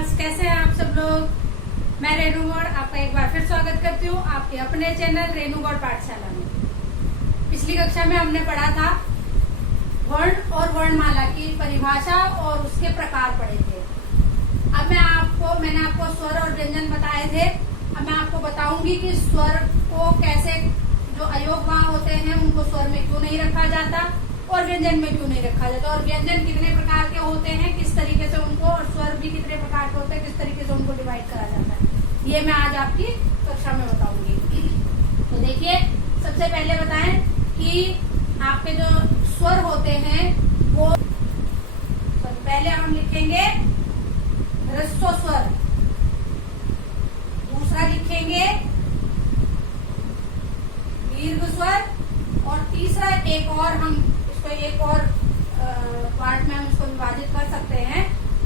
Friends, कैसे हैं आप सब लोग। मैं रेनू गौड़ आपका एक बार फिर स्वागत करती हूँ आपके अपने चैनल रेनू गौड़ पाठशाला में। पिछली कक्षा में हमने पढ़ा था वर्ण और वर्णमाला की परिभाषा और उसके प्रकार पढ़े थे। अब मैंने आपको स्वर और व्यंजन बताए थे। अब मैं आपको बताऊंगी कि स्वर को कैसे, जो अयोगवाह होते हैं उनको स्वर में क्यों नहीं रखा जाता और व्यंजन में क्यों नहीं रखा जाता, और व्यंजन कितने प्रकार के होते हैं, किस तरीके से उनको, और स्वर भी कितने प्रकार के होते हैं, किस तरीके से उनको डिवाइड करा जाता है, ये मैं आज आपकी कक्षा में बताऊंगी। तो देखिए, सबसे पहले बताएं कि आपके जो स्वर होते हैं वो सबसे पहले हम लिखेंगे ह्रस्व स्वर, दूसरा लिखेंगे दीर्घ स्वर, और तीसरा एक और हम एक और पार्ट में हम इसको विभाजित कर सकते हैं।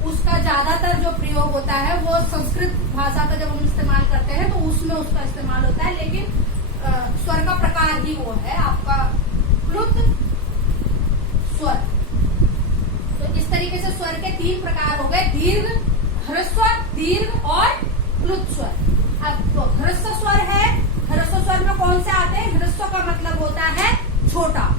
उसका ज्यादातर जो प्रयोग होता है वो संस्कृत भाषा का जब हम इस्तेमाल करते हैं तो उसमें उसका इस्तेमाल होता है, लेकिन स्वर का प्रकार ही वो है आपका प्लुत स्वर। तो इस तरीके से स्वर के 3 प्रकार हो गए, दीर्घ, ह्रस्व, दीर्घ और प्लुत स्वर। अब तो ह्रस्व स्वर है, ह्रस्व स्वर में कौन से आते हैं? ह्रस्व का मतलब होता है छोटा।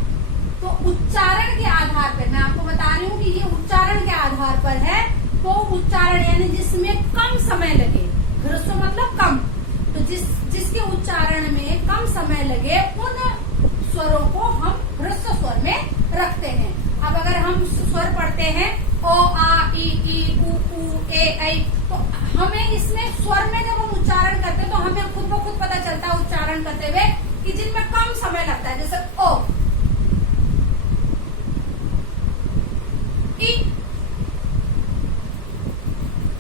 तो उच्चारण के आधार पर मैं आपको बता रही हूँ कि ये उच्चारण के आधार पर है। तो उच्चारण यानी जिसमें कम समय लगे, ह्रस्व मतलब कम, तो जिसके उच्चारण में कम समय लगे उन स्वरों को हम ह्रस्व स्वर में रखते हैं। अब अगर हम स्वर पढ़ते हैं ओ आ ई उ ए ऐ, तो हमें इसमें स्वर में जब हम उच्चारण करते हैं तो हमें खुद ब खुद पता चलता है उच्चारण करते हुए कि जिनमें कम समय लगता है, जैसे ओ, ई,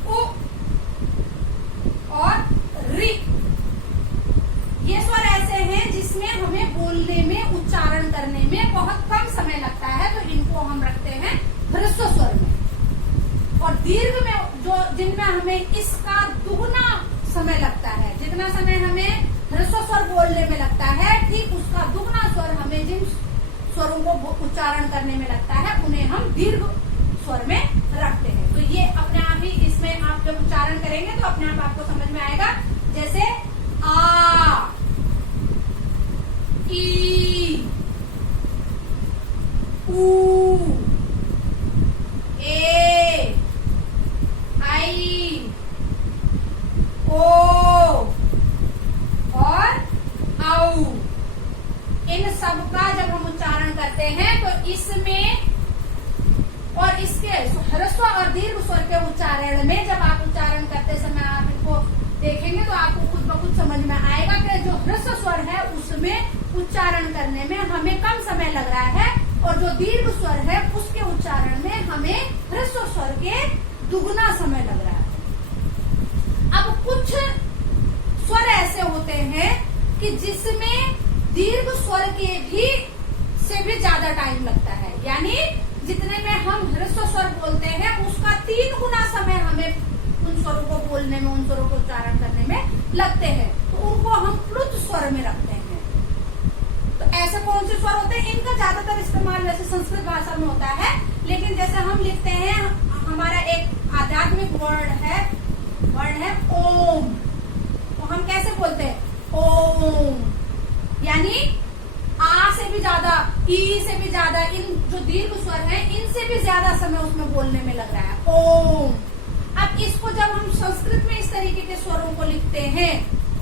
उ और री। ये स्वर ऐसे हैं जिसमें हमें बोलने में, उच्चारण करने में बहुत कम समय लगता है, तो इनको हम रखते हैं ह्रस्व स्वर में। और दीर्घ में जो जिनमें हमें इसका दुगना समय लगता है, जितना समय हमें ह्रस्व स्वर बोलने में लगता है, ठीक उसका दुगना स्वर हमें जिन स्वरों को उच्चारण करने में लगता है उन्हें हम दीर्घ स्वर में रखते हैं। तो ये अपने आप ही, इसमें आप जब उच्चारण करेंगे तो अपने आप आपको समझ में आएगा। जैसे आ, ई, ऊ, ए, आई, ओ और औ। इन सब का जब हम उच्चारण करते हैं तो इसमें और इसके ह्रस्व और दीर्घ स्वर के उच्चारण में जब आप उच्चारण करते समय आप इनको देखेंगे तो आपको खुद ब खुद समझ में आएगा कि जो ह्रस्व स्वर है उसमें उच्चारण करने में हमें कम समय लग रहा है, और जो दीर्घ स्वर है उसके उच्चारण में हमें ह्रस्व स्वर के दुगना समय लग रहा है। अब कुछ स्वर ऐसे होते हैं कि जिसमें दीर्घ स्वर के भी से भी ज्यादा टाइम लगता है, यानी जितने में हम ह्रस्व स्वर बोलते हैं उसका 3 गुना समय हमें उन स्वरों को बोलने में, उन स्वरों को उच्चारण करने में लगते हैं, तो उनको हम प्लुत स्वर में रखते हैं। तो ऐसे कौन से स्वर होते हैं? इनका ज्यादातर इस्तेमाल वैसे संस्कृत भाषा में होता है, लेकिन जैसे हम लिखते हैं, हमारा एक आध्यात्मिक वर्ण है ओम, तो हम कैसे बोलते हैं? ओम, यानी आ से भी ज्यादा, ई से भी ज्यादा, इन जो दीर्घ स्वर हैं इनसे भी ज्यादा समय उसमें बोलने में लग रहा है, ओम। अब इसको जब हम संस्कृत में इस तरीके के स्वरों को लिखते हैं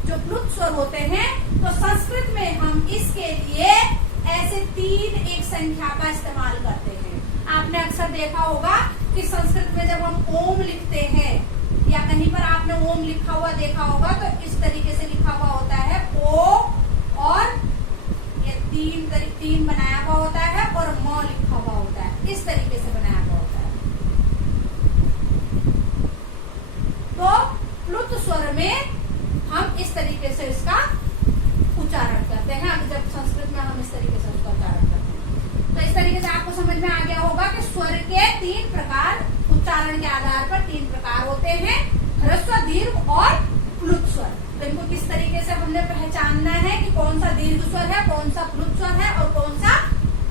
जो प्लुत स्वर होते हैं, तो संस्कृत में हम इसके लिए ऐसे 3 एक संख्या का इस्तेमाल करते हैं। आपने अक्सर देखा होगा कि संस्कृत में जब हम ओम लिखते हैं या कहीं पर आपने ओम लिखा हुआ देखा होगा तो इस तरीके से लिखा हुआ होता है ओ, और ये 3 बनाया हुआ होता है, और म लिखा हुआ होता है, इस तरीके से बनाया हुआ होता है। तो प्लुत स्वर में हम इस तरीके से इसका उच्चारण करते हैं। अब जब संस्कृत में हम इस तरीके से उसका उच्चारण करते हैं, तो इस तरीके से आपको समझ में आ गया होगा कि स्वर के 3 प्रकार, उच्चारण के आधार पर 3 प्रकार होते हैं, ह्रस्व, दीर्घ और प्लुत स्वर। तो इनको किस तरीके से हमने पहचानना है कि कौन सा दीर्घ स्वर है, कौन सा प्लुत स्वर है और कौन सा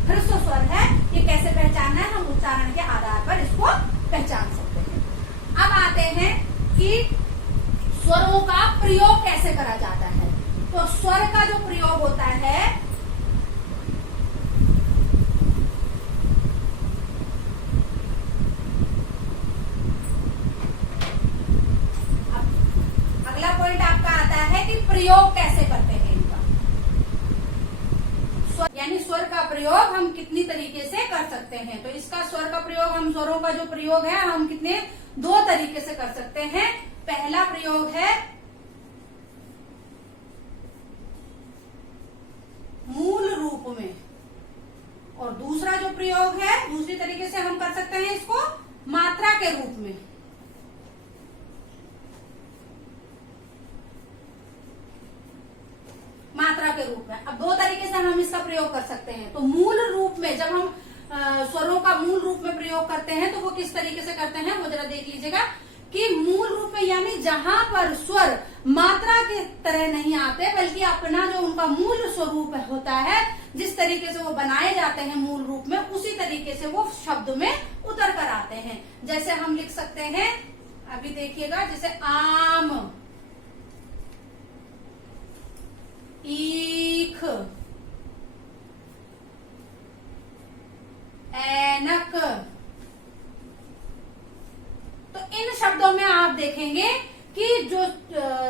ह्रस्व स्वर है, ये कैसे पहचानना है? हम उच्चारण के आधार पर इसको पहचान सकते हैं। अब आते हैं कि स्वरों का प्रयोग कैसे करा जाता है। तो स्वर का जो प्रयोग होता है, अगला पॉइंट आपका आता है कि प्रयोग कैसे करते हैं इनका। यानी स्वर का प्रयोग हम कितनी तरीके से कर सकते हैं। तो इसका स्वर का प्रयोग, हम स्वरों का जो प्रयोग है हम कितने 2 तरीके से कर सकते हैं। पहला प्रयोग है मूल रूप में, और दूसरा जो प्रयोग है, दूसरी तरीके से हम कर सकते हैं इसको मात्रा के रूप में। मात्रा के रूप में। अब 2 तरीके से हम इसका प्रयोग कर सकते हैं। तो मूल रूप में जब हम स्वरों का मूल रूप में प्रयोग करते हैं तो वो किस तरीके से करते हैं वो जरा देख लीजिएगा कि मूल रूप में यानी जहां पर स्वर मात्रा की तरह नहीं आते बल्कि अपना जो उनका मूल स्वरूप होता है, जिस तरीके से वो बनाए जाते हैं मूल रूप में, उसी तरीके से वो शब्द में उतर कर आते हैं। जैसे हम लिख सकते हैं, अभी देखिएगा, जैसे आम, ईख, ऐनक। तो इन शब्दों में आप देखेंगे कि जो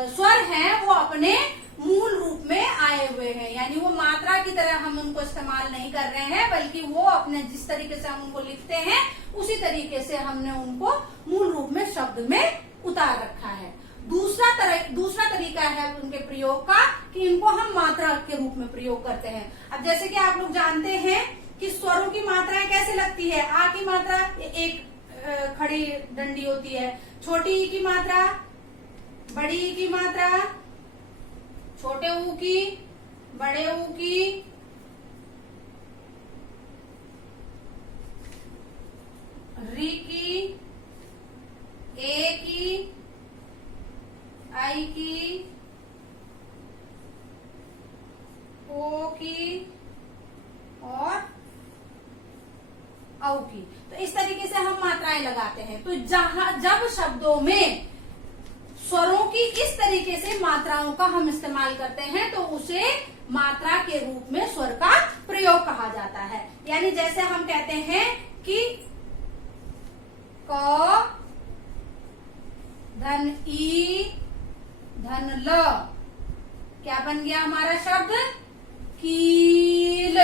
स्वर हैं वो अपने मूल रूप में आए हुए हैं, यानी वो मात्रा की तरह हम उनको इस्तेमाल नहीं कर रहे हैं, बल्कि वो अपने जिस तरीके से हम उनको लिखते हैं उसी तरीके से हमने उनको मूल रूप में शब्द में उतार रखा है। दूसरा तरीका है उनके प्रयोग का कि इनको हम मात्रा के रूप में प्रयोग करते हैं। अब जैसे कि आप लोग जानते हैं कि स्वरों की मात्राएं कैसे लगती है। आ की मात्रा एक खड़ी डंडी होती है, छोटी ई की मात्रा, बड़ी ई की मात्रा, छोटे ऊ की, बड़े ऊ की, री की, ए की, आई की, ओ की और औ की। तो इस तरीके से हम मात्राएं लगाते हैं। तो जब शब्दों में स्वरों की इस तरीके से मात्राओं का हम इस्तेमाल करते हैं तो उसे मात्रा के रूप में स्वर का प्रयोग कहा जाता है। यानी जैसे हम कहते हैं कि क धन ई धन ल, क्या बन गया हमारा शब्द? कील।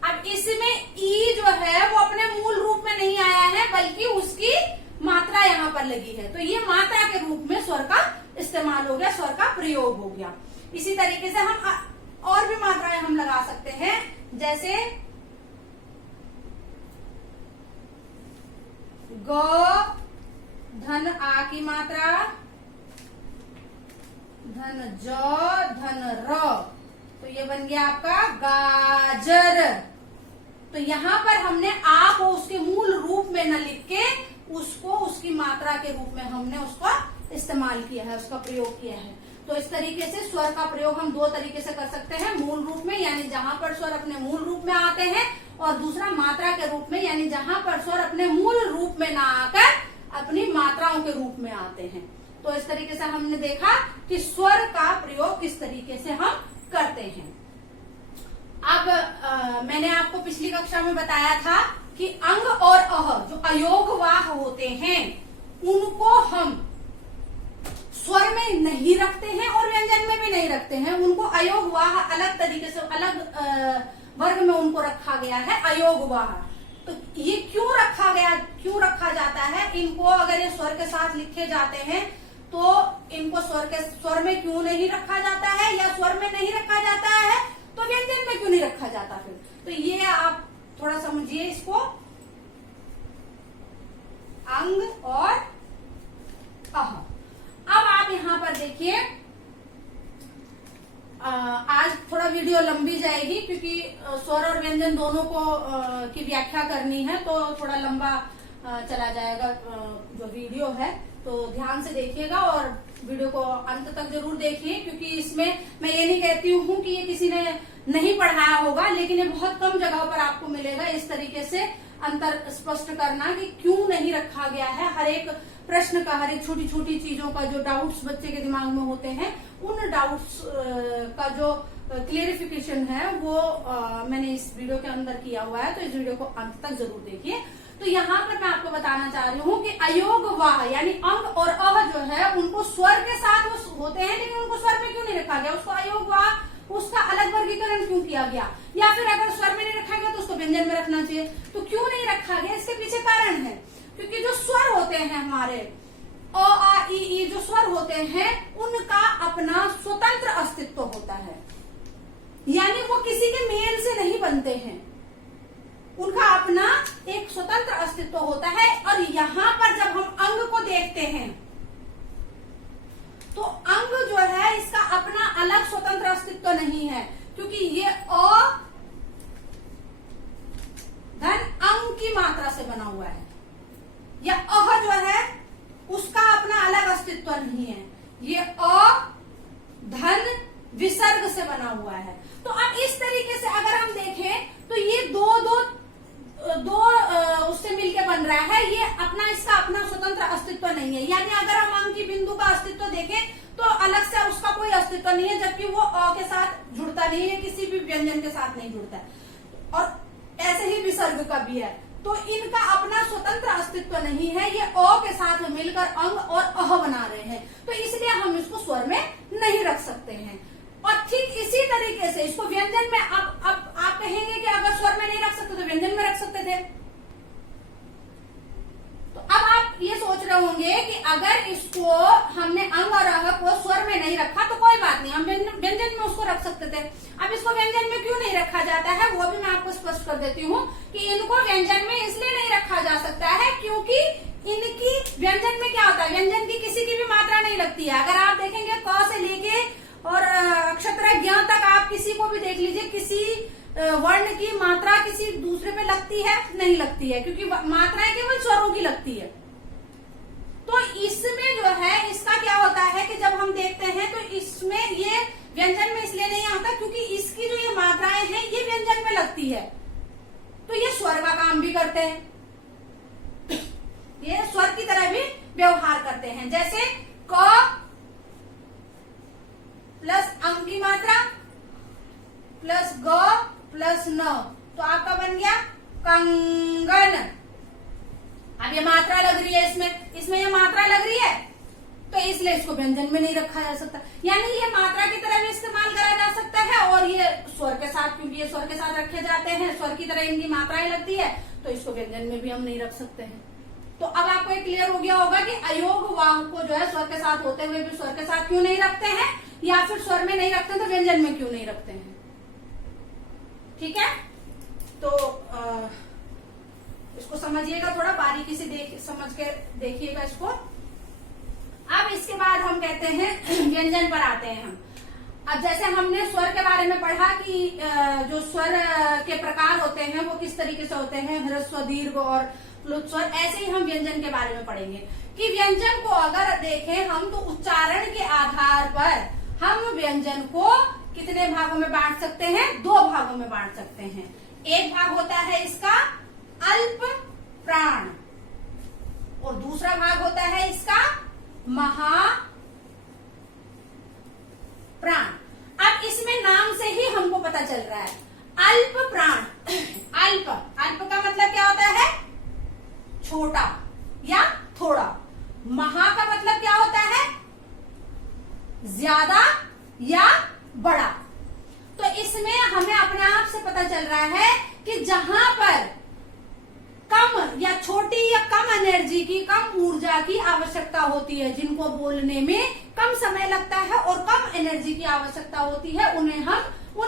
अब इसमें ई जो है वो अपने मूल रूप में नहीं आया है बल्कि उसकी मात्रा यहाँ पर लगी है, तो ये मात्रा के रूप में स्वर का इस्तेमाल हो गया, स्वर का प्रयोग हो गया। इसी तरीके से हम और भी मात्राएं हम लगा सकते हैं, जैसे ग धन आ की मात्रा, धन ज धन र, तो ये बन गया आपका गाजर। तो यहाँ पर हमने आ को उसके मूल रूप में न लिख के उसको उसकी मात्रा के रूप में हमने उसका इस्तेमाल किया है, उसका प्रयोग किया है। तो इस तरीके से स्वर का प्रयोग हम 2 तरीके से कर सकते हैं, मूल रूप में यानी जहां पर स्वर अपने मूल रूप में आते हैं, और दूसरा मात्रा के रूप में यानी जहां पर स्वर अपने मूल रूप में ना आकर अपनी मात्राओं के रूप में आते हैं। तो इस तरीके से हमने देखा कि स्वर का प्रयोग किस तरीके से हम करते हैं। अब मैंने आपको पिछली कक्षा में बताया था कि अंग और अह जो अयोगवाह होते हैं उनको हम स्वर में नहीं रखते हैं और व्यंजन में भी नहीं रखते हैं। उनको अयोगवाह अलग तरीके से अलग वर्ग में उनको रखा गया है, अयोगवाह। तो ये क्यों रखा जाता है? इनको अगर ये स्वर के साथ लिखे जाते हैं तो इनको स्वर में क्यों नहीं रखा जाता है, या स्वर में नहीं रखा जाता है तो व्यंजन में क्यों नहीं रखा जाता फिर? तो ये आप थोड़ा समझिए इसको, अंग और अह। अब आप यहाँ पर देखिए, आज थोड़ा वीडियो लंबी जाएगी क्योंकि स्वर और व्यंजन दोनों को की व्याख्या करनी है, तो थोड़ा लंबा चला जाएगा जो वीडियो है। तो ध्यान से देखिएगा और वीडियो को अंत तक जरूर देखिए, क्योंकि इसमें मैं ये नहीं कहती हूँ कि ये किसी ने नहीं पढ़ाया होगा, लेकिन ये बहुत कम जगह पर आपको मिलेगा। इस तरीके से अंतर स्पष्ट करना कि क्यों नहीं रखा गया है। हर एक प्रश्न का, हर एक छोटी छोटी चीजों का जो डाउट्स बच्चे के दिमाग में होते हैं, उन डाउट्स का जो क्लियरिफिकेशन है वो मैंने इस वीडियो के अंदर किया हुआ है, तो इस वीडियो को अंत तक जरूर देखिए। तो यहाँ पर मैं आपको बताना चाह रही हूँ कि अयोग वाह यानी अंग और अह जो है उनको स्वर के साथ वो होते हैं, लेकिन उनको स्वर में क्यों नहीं रखा गया, उसको अयोग वाह उसका अलग वर्गीकरण क्यों किया गया, या फिर अगर स्वर में नहीं रखा गया तो उसको व्यंजन में रखना चाहिए। तो क्यों नहीं रखा गया, इसके पीछे कारण है, क्योंकि जो स्वर होते हैं हमारे अ आ इ ई जो स्वर होते हैं उनका अपना स्वतंत्र अस्तित्व होता है, यानी वो किसी के मेल से नहीं बनते हैं, उनका अपना एक स्वतंत्र अस्तित्व होता है। और यहां पर जब हम अंग को देखते हैं तो अंग जो है इसका अपना अलग स्वतंत्र अस्तित्व नहीं है, क्योंकि ये अ धन अंग की मात्रा से बना हुआ है, या अह जो है उसका अपना अलग अस्तित्व नहीं है, ये अ धन विसर्ग से बना हुआ है। तो अब इस तरीके से अगर हम देखें तो ये दो उससे मिलके बन रहा है, ये अपना इसका अपना स्वतंत्र अस्तित्व नहीं है। यानी अगर हम अंग की बिंदु का अस्तित्व देखें तो अलग से उसका कोई अस्तित्व नहीं है, जबकि वो अ के साथ जुड़ता नहीं है, किसी भी व्यंजन के साथ नहीं जुड़ता है, और ऐसे ही विसर्ग का भी है। तो इनका अपना स्वतंत्र अस्तित्व नहीं है, ये अ के साथ मिलकर अंग और अह बना रहे हैं, तो इसलिए हम इसको स्वर में नहीं रख सकते हैं। और ठीक इसी तरीके से इसको व्यंजन में, अब आप कहेंगे कि अगर स्वर में नहीं रख सकते तो व्यंजन में रख सकते थे। तो अब आप ये सोच रहे होंगे कि अगर इसको हमने अंग और अह को स्वर में नहीं रखा तो कोई बात नहीं, हम व्यंजन में उसको रख सकते थे। अब इसको व्यंजन में क्यों नहीं रखा जाता है वो भी मैं आपको स्पष्ट कर देती हूँ कि इनको व्यंजन में इसलिए नहीं रखा जा सकता है क्योंकि इनकी व्यंजन में क्या होता है, व्यंजन की किसी की भी मात्रा नहीं लगती है। अगर आप देखेंगे क से लेके और अक्षर ज्ञ तक आप किसी को भी देख लीजिए, किसी वर्ण की मात्रा किसी दूसरे पे लगती है, नहीं लगती है, क्योंकि मात्राएं केवल स्वरों की लगती है। तो इसमें जो है इसका क्या होता है कि जब हम देखते हैं तो इसमें ये व्यंजन में इसलिए नहीं आता क्योंकि इसकी जो ये मात्राएं हैं ये व्यंजन में लगती है, तो ये स्वर का काम भी करते हैं, ये स्वर की तरह भी व्यवहार करते हैं। जैसे क प्लस अंग की मात्रा प्लस ग प्लस न, तो आपका बन गया कंगन। अब ये मात्रा लग रही है, इसमें ये मात्रा लग रही है, तो इसलिए इसको व्यंजन में नहीं रखा जा सकता। यानी ये मात्रा की तरह भी इस्तेमाल करा जा सकता है, और ये स्वर के साथ, क्योंकि ये स्वर के साथ रखे जाते हैं, स्वर की तरह इनकी मात्राएं लगती है, तो इसको व्यंजन में भी हम नहीं रख सकते हैं। तो अब आपको ये क्लियर हो गया होगा कि अयोग वाह को जो है स्वर के साथ होते हुए भी स्वर के साथ क्यों नहीं रखते हैं, या फिर स्वर में नहीं रखते तो व्यंजन में क्यों नहीं रखते हैं। ठीक है, तो इसको समझिएगा, थोड़ा बारीकी से समझ के देखिएगा इसको। अब इसके बाद हम कहते हैं व्यंजन पर आते हैं हम। अब जैसे हमने स्वर के बारे में पढ़ा कि जो स्वर के प्रकार होते हैं वो किस तरीके से होते हैं, ह्रस्व, दीर्घ और प्लुत स्वर, ऐसे ही हम व्यंजन के बारे में पढ़ेंगे कि व्यंजन को अगर देखें हम तो उच्चारण के आधार पर हम व्यंजन को कितने भागों में बांट सकते हैं, दो भागों में बांट सकते हैं। एक भाग होता है इसका अल्प प्राण और दूसरा भाग होता है इसका महा प्राण। अब इसमें नाम से ही हमको पता चल रहा है अल्प प्राण। अल्प का मतलब क्या होता है, छोटा या थोड़ा। महा का मतलब क्या होता है, ज्यादा या बड़ा। तो इसमें हमें अपने आप से पता चल रहा है कि जहां पर कम या छोटी या कम एनर्जी की, कम ऊर्जा की आवश्यकता होती है, जिनको बोलने में कम समय लगता है और कम एनर्जी की आवश्यकता होती है, उन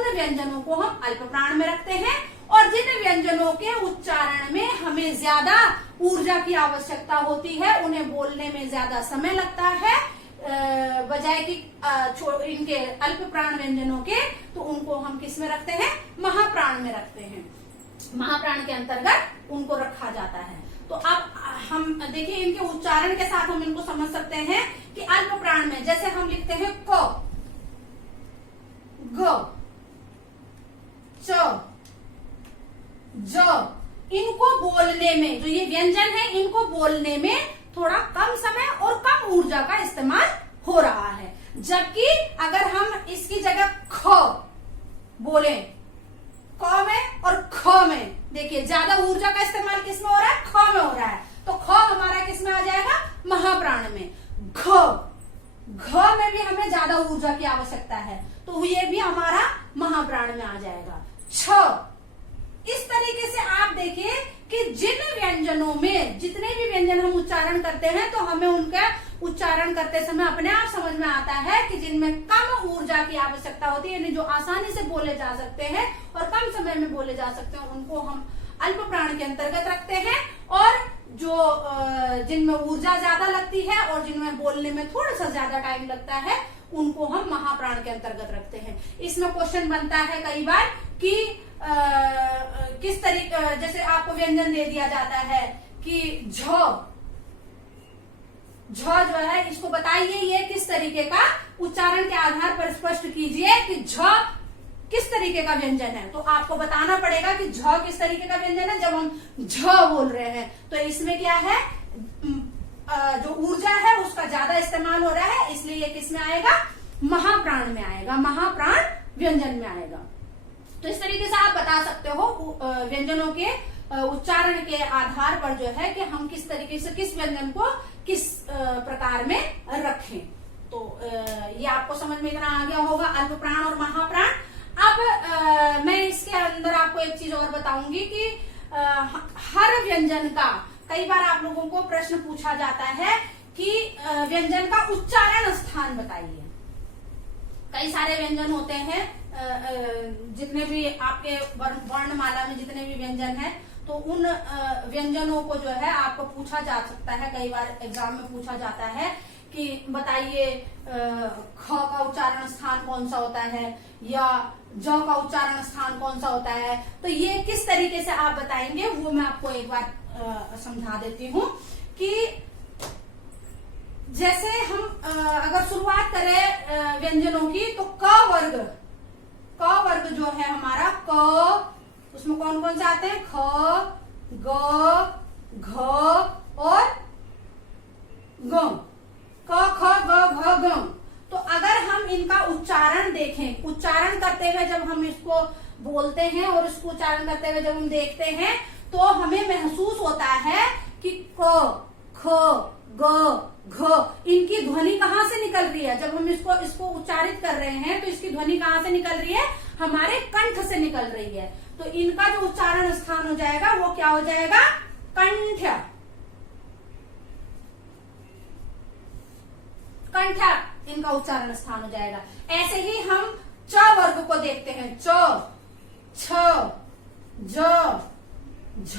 व्यंजनों को हम अल्प प्राण में रखते हैं। और जिन व्यंजनों के उच्चारण में हमें ज्यादा ऊर्जा की आवश्यकता होती है, उन्हें बोलने में ज्यादा समय लगता है बजाय कि इनके अल्प प्राण व्यंजनों के, तो उनको हम किस में रखते हैं, महाप्राण में रखते हैं। महाप्राण के अंतर्गत उनको रखा जाता है। तो अब हम देखिए इनके उच्चारण के साथ हम इनको समझ सकते हैं कि अल्प प्राण में जैसे हम लिखते हैं क, ग, च, ज, इनको बोलने में, जो ये व्यंजन है इनको बोलने में थोड़ा कम समय और कम ऊर्जा का इस्तेमाल हो रहा है। जबकि अगर हम इसकी जगह ख बोले, क में और ख में, देखिए ज्यादा ऊर्जा का इस्तेमाल किस में हो रहा है, ख में हो रहा है। तो ख हमारा किस में आ जाएगा, महाप्राण में। घ में भी हमें ज्यादा ऊर्जा की आवश्यकता है, तो ये भी हमारा महाप्राण में आ जाएगा। छ, इस तरीके से आप देखिए कि जिन व्यंजनों में जितने भी व्यंजन हम उच्चारण करते हैं तो हमें उनका उच्चारण करते समय अपने आप समझ में आता है कि जिनमें कम ऊर्जा की आवश्यकता होती है, यानी जो आसानी से बोले जा सकते हैं और कम समय में बोले जा सकते हैं, उनको हम अल्प प्राण के अंतर्गत रखते हैं। और जो जिनमें ऊर्जा ज्यादा लगती है और जिनमें बोलने में थोड़ा सा ज्यादा टाइम लगता है, उनको हम महाप्राण के अंतर्गत रखते हैं। इसमें क्वेश्चन बनता है कई बार कि किस तरीके, जैसे आपको व्यंजन दे दिया जाता है कि झ जो है, इसको बताइए ये किस तरीके का, उच्चारण के आधार पर स्पष्ट कीजिए कि झ किस तरीके का व्यंजन है। तो आपको बताना पड़ेगा कि झ किस तरीके का व्यंजन है। जब हम झ बोल रहे हैं तो इसमें क्या है, जो ऊर्जा है उसका ज्यादा इस्तेमाल हो रहा है, इसलिए ये किस में आएगा, महाप्राण में आएगा, महाप्राण व्यंजन में आएगा। तो इस तरीके से आप बता सकते हो व्यंजनों के उच्चारण के आधार पर जो है कि हम किस तरीके से किस व्यंजन को किस प्रकार में रखें। तो ये आपको समझ में इतना आ गया होगा, अल्प प्राण और महाप्राण। अब मैं इसके अंदर आपको एक चीज और बताऊंगी कि हर व्यंजन का, कई बार आप लोगों को प्रश्न पूछा जाता है कि व्यंजन का उच्चारण स्थान बताइए। कई सारे व्यंजन होते हैं, जितने भी आपके वर्णमाला में जितने भी व्यंजन हैं, तो उन व्यंजनों को जो है आपको पूछा जा सकता है, कई बार एग्जाम में पूछा जाता है कि बताइए ख का उच्चारण स्थान कौन सा होता है या ज का उच्चारण स्थान कौन सा होता है। तो ये किस तरीके से आप बताएंगे वो मैं आपको एक बार समझा देती हूँ कि जैसे हम अगर शुरुआत करें व्यंजनों की, तो क वर्ग जो है हमारा, क उसमें कौन कौन से आते हैं, ख, ग, घ और ग, क, ख, ग, घ, ग। तो अगर हम इनका उच्चारण देखें, उच्चारण करते हुए जब हम इसको बोलते हैं और इसको उच्चारण करते हुए जब हम देखते हैं, तो हमें महसूस होता है कि क, ख, ग, घ, इनकी ध्वनि कहाँ से निकल रही है। जब हम इसको उच्चारित कर रहे हैं तो इसकी ध्वनि कहाँ से निकल रही है, हमारे कंठ से निकल रही है। तो इनका जो उच्चारण स्थान हो जाएगा वो क्या हो जाएगा, कंठ। कंठ इनका उच्चारण स्थान हो जाएगा। ऐसे ही हम च वर्ग को देखते हैं, च, छ, ज, झ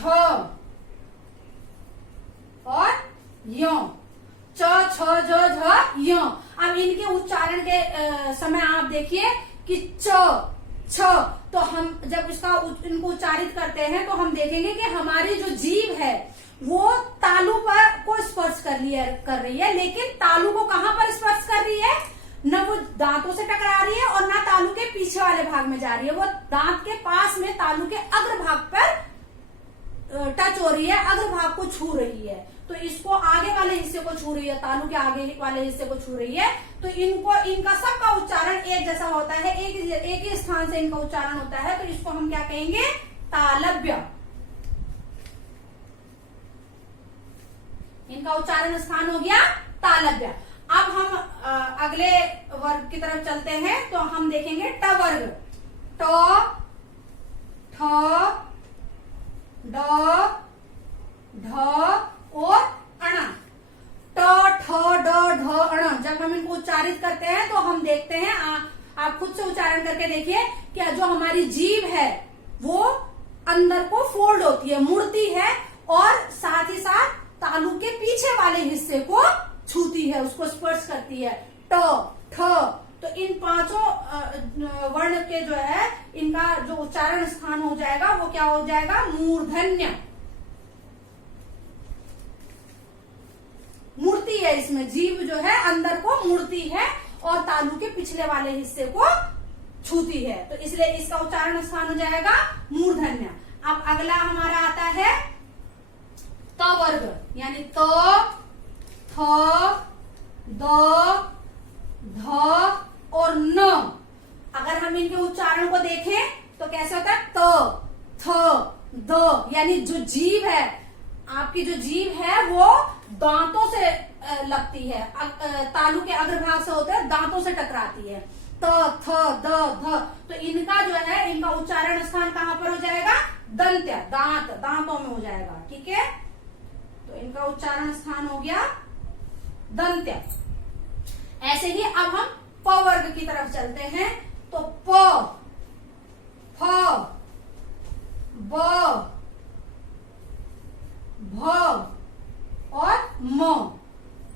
और य, च, छ, ज, झ, य। अब इनके उच्चारण के समय आप देखिए कि च, छ, तो हम जब इनको उच्चारित करते हैं तो हम देखेंगे कि हमारी जो जीभ है वो तालु पर को स्पर्श कर रही है, लेकिन तालु को कहाँ पर स्पर्श कर रही है, न वो दांतों से टकरा रही है और ना तालु के पीछे वाले भाग में जा रही है, वो दांत के पास में तालु के अग्र भाग पर टच हो रही है, अग्र भाग को छू रही है। तो इसको आगे वाले हिस्से को छू रही है, तालु के आगे वाले हिस्से को छू रही है। तो इनका सबका उच्चारण एक जैसा होता है, एक ही स्थान से इनका उच्चारण होता है। तो इसको हम क्या कहेंगे, तालव्य। इनका उच्चारण स्थान हो गया तालव्य। अब हम अगले वर्ग की तरफ चलते हैं, तो हम देखेंगे ट वर्ग, ट, ठ, ड, ढ और अण। ट, ठ, ड, ढ, अण जब हम इनको उच्चारित करते हैं तो हम देखते हैं, आप खुद से उच्चारण करके देखिए कि जो हमारी जीभ है वो अंदर को फोल्ड होती है, मुड़ती है और साथ ही साथ तालु के पीछे वाले हिस्से को छूती है, उसको स्पर्श करती है। ट, ठ, तो इन पांचों वर्ण के जो है इनका जो उच्चारण स्थान हो जाएगा वो क्या हो जाएगा, मूर्धन्य। मुड़ती है, इसमें जीभ जो है अंदर को मुड़ती है और तालु के पिछले वाले हिस्से को छूती है, तो इसलिए इसका उच्चारण स्थान हो जाएगा मूर्धन्य। अब अगला हमारा आता है त वर्ग, यानी त, थ, द, ध और न। अगर हम इनके उच्चारण को देखें तो कैसे होता है, त, थ, द, यानी जो जीभ है, आपकी जो जीभ है वो दांतों से लगती है, तालू के अग्रभाग से होता है, दांतों से टकराती है। त, थ, द, ध, तो इनका जो है, इनका उच्चारण स्थान कहाँ पर हो जाएगा, दंत्य, दांत, दांतों में हो जाएगा। ठीक है, तो इनका उच्चारण स्थान हो गया दंत्य। ऐसे ही अब हम प वर्ग की तरफ चलते हैं, तो प, फ, ब, भ और म।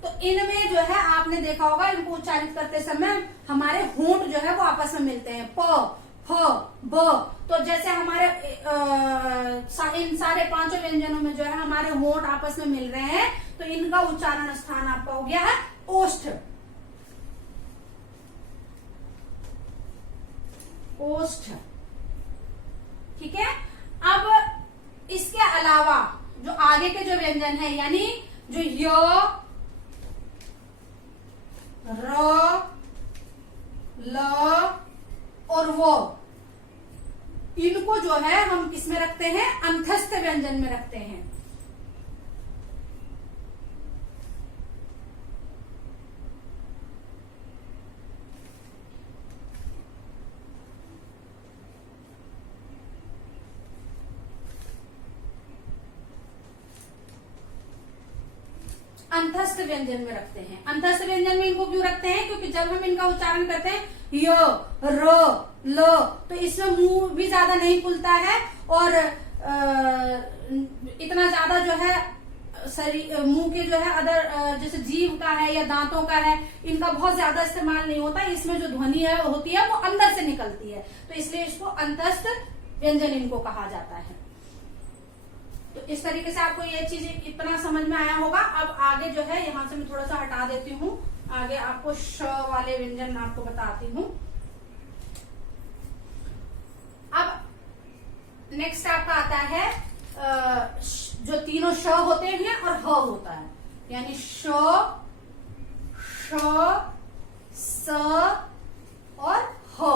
तो इनमें जो है आपने देखा होगा, इनको उच्चारित करते समय हमारे होंठ जो है वो आपस में मिलते हैं, प, फ, ब। तो जैसे हमारे इन सारे पांचों व्यंजनों में जो है हमारे होंठ आपस में मिल रहे हैं, तो इनका उच्चारण स्थान आपका हो गया है ओष्ठ, ओष्ठ। ठीक है, अब इसके अलावा जो आगे के जो व्यंजन है, यानी जो य, र, ल और वो, इनको जो है हम किसमें रखते हैं, अंतस्थ व्यंजन में रखते हैं। अंतस्थ व्यंजन में रखते हैं। अंतस्थ व्यंजन में इनको क्यों रखते हैं, क्योंकि जब हम इनका उच्चारण करते हैं य, र, ल, तो इसमें मुंह भी ज्यादा नहीं खुलता है और इतना ज्यादा जो है शरीर, मुंह के जो है अदर जैसे जीभ का है या दांतों का है, इनका बहुत ज्यादा इस्तेमाल नहीं होता। इसमें जो ध्वनि है होती है वो अंदर से निकलती है, तो इसलिए इसको अंतस्थ व्यंजन इनको कहा जाता है। तो इस तरीके से आपको ये चीज इतना समझ में आया होगा। अब आगे जो है यहां से मैं थोड़ा सा हटा देती हूँ, आगे आपको श वाले व्यंजन आपको बताती हूँ। अब नेक्स्ट आपका आता है जो तीनों श होते हैं और ह होता है, यानी श, श, स और ह।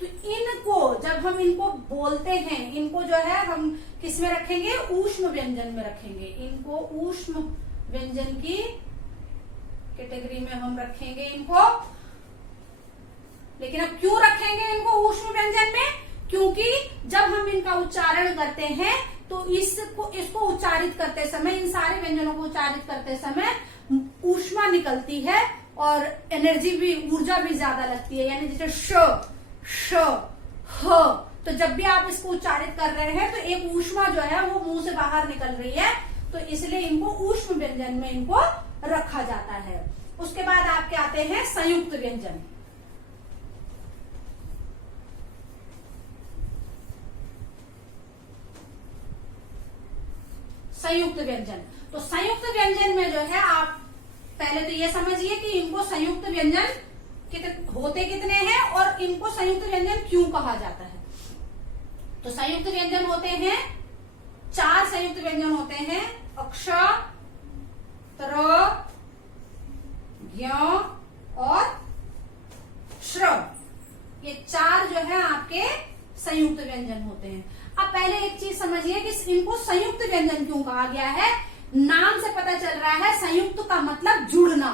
तो इनको जब हम इनको बोलते हैं, इनको जो है हम किस में रखेंगे, ऊष्म व्यंजन में रखेंगे। इनको ऊष्म व्यंजन की कैटेगरी में हम रखेंगे इनको। लेकिन अब क्यों रखेंगे इनको ऊष्म व्यंजन में, क्योंकि जब हम इनका उच्चारण करते हैं तो इसको उच्चारित करते समय, इन सारे व्यंजनों को उच्चारित करते समय ऊष्मा निकलती है और एनर्जी भी, ऊर्जा भी ज्यादा लगती है। यानी जैसे श, श, ह, तो जब भी आप इसको उच्चारित कर रहे हैं तो एक ऊष्मा जो है वो मुंह से बाहर निकल रही है, तो इसलिए इनको ऊष्म व्यंजन में इनको रखा जाता है। उसके बाद आपके आते हैं संयुक्त व्यंजन। संयुक्त व्यंजन, तो संयुक्त व्यंजन में जो है आप पहले तो ये समझिए कि इनको संयुक्त व्यंजन होते कितने हैं और इनको संयुक्त व्यंजन क्यों कहा जाता है। तो संयुक्त व्यंजन होते हैं, 4 संयुक्त व्यंजन होते हैं, अक्ष, त्र, ज्ञ और श्र। ये 4 जो है आपके संयुक्त व्यंजन होते हैं। अब पहले एक चीज समझिए कि इनको संयुक्त व्यंजन क्यों कहा गया है। नाम से पता चल रहा है संयुक्त का मतलब जुड़ना।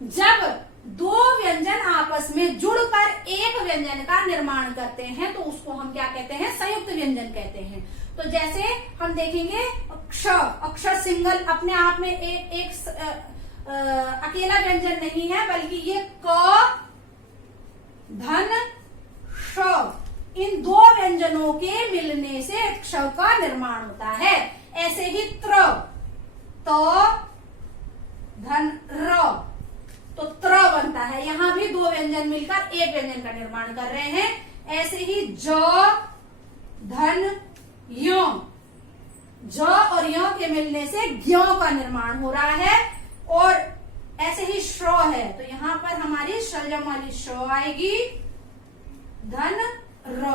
जब 2 व्यंजन आपस में जुड़कर एक व्यंजन का निर्माण करते हैं तो उसको हम क्या कहते हैं, संयुक्त व्यंजन कहते हैं। तो जैसे हम देखेंगे क्ष, अक्षर सिंगल अपने आप में एक अकेला व्यंजन नहीं है, बल्कि ये क, धन, श, इन 2 व्यंजनों के मिलने से क्ष का निर्माण होता है। ऐसे ही त्र, त, धन, र, तो त्र बनता है। यहां भी 2 व्यंजन मिलकर एक व्यंजन का निर्माण कर रहे हैं। ऐसे ही ज, धन, य, ज और य के मिलने से ज्ञ का निर्माण हो रहा है। और ऐसे ही श्र है, तो यहां पर हमारी शलजम वाली श्र आएगी, धन, र।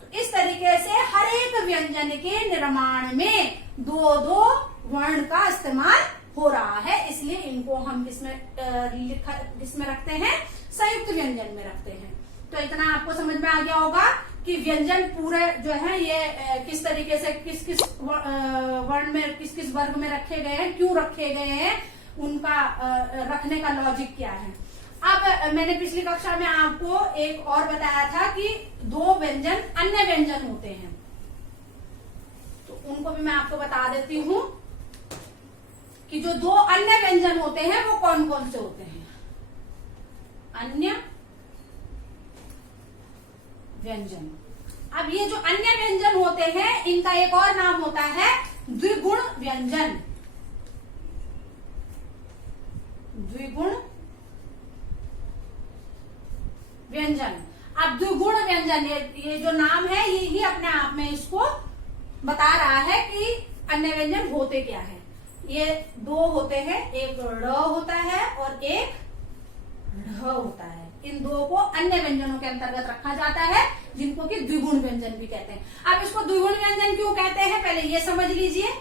तो इस तरीके से हर एक व्यंजन के निर्माण में दो दो वर्ण का इस्तेमाल हो रहा है, इसलिए इनको हम किसमें रखते हैं, संयुक्त व्यंजन में रखते हैं। तो इतना आपको समझ में आ गया होगा कि व्यंजन पूरे जो है ये किस तरीके से किस किस वर्ण में किस किस वर्ग में रखे गए हैं, क्यों रखे गए हैं, उनका रखने का लॉजिक क्या है। अब मैंने पिछली कक्षा में आपको एक और बताया था कि दो व्यंजन अन्य व्यंजन होते हैं, तो उनको भी मैं आपको बता देती हूं कि जो दो अन्य व्यंजन होते हैं वो कौन कौन से होते हैं। अन्य व्यंजन, अब ये जो अन्य व्यंजन होते हैं इनका एक और नाम होता है द्विगुण व्यंजन। द्विगुण व्यंजन, अब द्विगुण व्यंजन ये जो नाम है ये ही अपने आप में इसको बता रहा है कि अन्य व्यंजन होते क्या है। ये दो होते हैं, एक ड़ होता है और एक ढ होता है। इन दो को अन्य व्यंजनों के अंतर्गत रखा जाता है, जिनको कि द्विगुण व्यंजन भी कहते हैं। अब इसको द्विगुण व्यंजन क्यों कहते हैं पहले ये समझ लीजिए,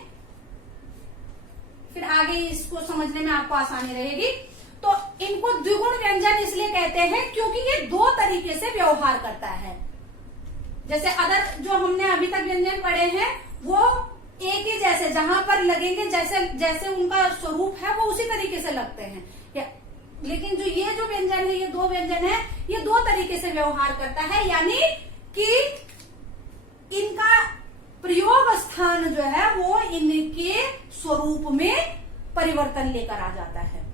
फिर आगे इसको समझने में आपको आसानी रहेगी। तो इनको द्विगुण व्यंजन इसलिए कहते हैं क्योंकि ये दो तरीके से व्यवहार करता है। जैसे अदर जो हमने अभी तक व्यंजन पढ़े हैं वो एक ही जैसे जहां पर लगेंगे जैसे जैसे उनका स्वरूप है वो उसी तरीके से लगते हैं, लेकिन जो ये जो व्यंजन है, ये दो व्यंजन है, ये दो तरीके से व्यवहार करता है, यानी कि इनका प्रयोग स्थान जो है वो इनके स्वरूप में परिवर्तन लेकर आ जाता है।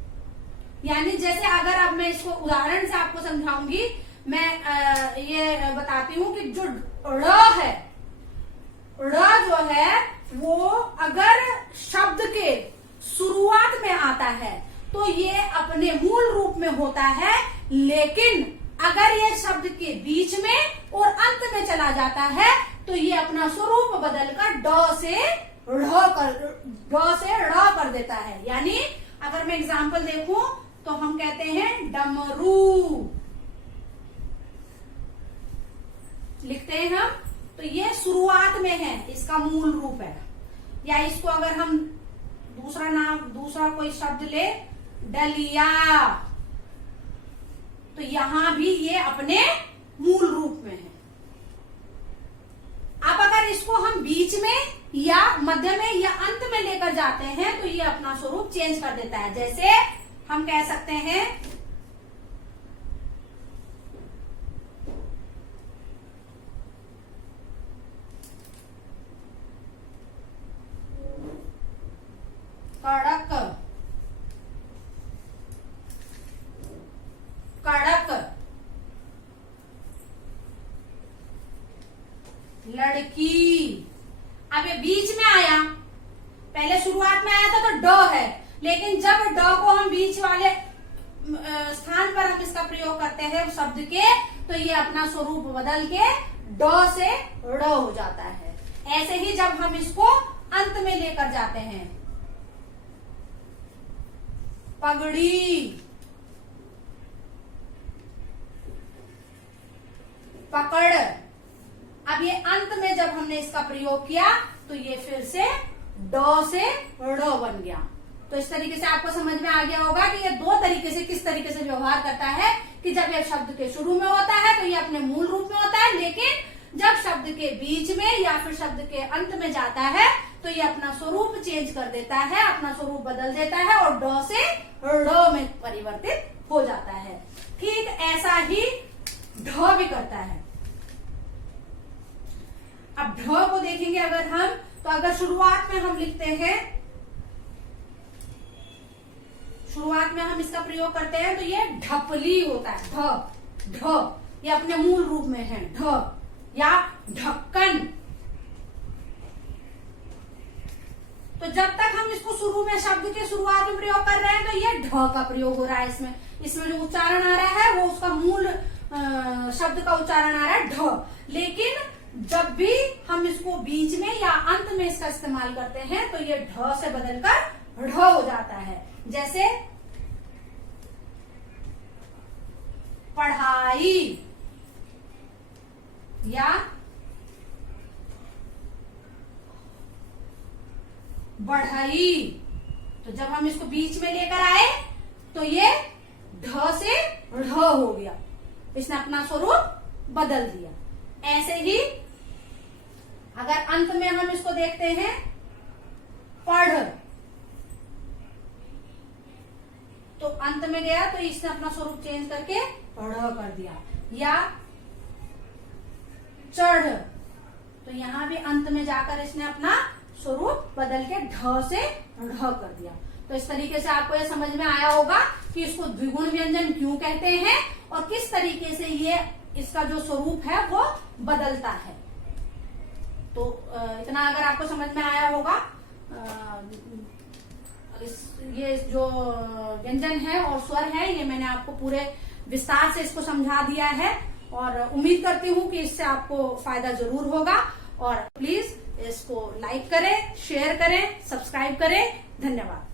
यानी जैसे अगर अब मैं इसको उदाहरण से आपको समझाऊंगी, मैं ये बताती हूं कि जो ड़ है, ड़ जो है वो अगर शब्द के शुरुआत में आता है तो ये अपने मूल रूप में होता है, लेकिन अगर ये शब्द के बीच में और अंत में चला जाता है तो ये अपना स्वरूप बदलकर ड से ड़ कर देता है। यानी अगर मैं एग्जाम्पल देखूं तो हम कहते हैं डमरू, लिखते हैं हम, तो ये शुरुआत में है, इसका मूल रूप है। या इसको अगर हम दूसरा कोई शब्द ले, डलिया, तो यहां भी ये अपने मूल रूप में है। अब अगर इसको हम बीच में या मध्य में या अंत में लेकर जाते हैं तो ये अपना स्वरूप चेंज कर देता है। जैसे हम कह सकते हैं कड़क, कड़क, लड़की। अब ये बीच में आया, पहले शुरुआत में आया था तो ड है, लेकिन जब ड को हम बीच वाले स्थान पर हम इसका प्रयोग करते हैं शब्द के, तो ये अपना स्वरूप बदल के ड से ड़ हो जाता है। ऐसे ही जब हम इसको अंत में लेकर जाते हैं, पगड़ी, पकड़, अब ये अंत में जब हमने इसका प्रयोग किया तो ये फिर से ड से ड़ बन गया। तो इस तरीके से आपको समझ में आ गया होगा कि ये दो तरीके से किस तरीके से व्यवहार करता है कि जब ये शब्द के शुरू में होता है तो ये अपने मूल रूप में होता है, लेकिन जब शब्द के बीच में या फिर शब्द के अंत में जाता है तो ये अपना स्वरूप चेंज कर देता है, अपना स्वरूप बदल देता है और ड से ड़ में परिवर्तित हो जाता है। ठीक ऐसा ही ढ भी करता है। अब ढ को देखेंगे अगर हम, तो अगर शुरुआत में हम लिखते हैं, शुरुआत में हम इसका प्रयोग करते हैं तो ये ढपली होता है। ढ, ढ, ये अपने मूल रूप में है ढ, या ढक्कन। तो जब तक हम इसको शुरू में शब्द के शुरुआत में प्रयोग कर रहे हैं तो ये ढ का प्रयोग हो रहा है। इसमें जो उच्चारण आ रहा है वो उसका मूल शब्द का उच्चारण आ रहा है ढ, लेकिन जब भी हम इसको बीच में या अंत में इसका इस्तेमाल करते हैं तो ये ढ से बदलकर ढ हो जाता है। जैसे पढ़ाई या बढ़ई। तो जब हम इसको बीच में लेकर आए तो ये ढ से ढ हो गया, इसने अपना स्वरूप बदल दिया। ऐसे ही अगर अंत में हम इसको देखते हैं पढ़, तो अंत में गया तो इसने अपना स्वरूप चेंज करके पढ़ कर दिया। या चढ़, तो यहां भी अंत में जाकर इसने अपना स्वरूप बदल के ढ से ढ कर दिया। तो इस तरीके से आपको यह समझ में आया होगा कि इसको द्विगुण व्यंजन क्यों कहते हैं और किस तरीके से ये इसका जो स्वरूप है वो बदलता है। तो इतना अगर आपको समझ में आया होगा, ये जो व्यंजन है और स्वर है ये मैंने आपको पूरे विस्तार से इसको समझा दिया है, और उम्मीद करती हूँ कि इससे आपको फायदा जरूर होगा। और प्लीज इसको लाइक करें, शेयर करें, सब्सक्राइब करें। धन्यवाद।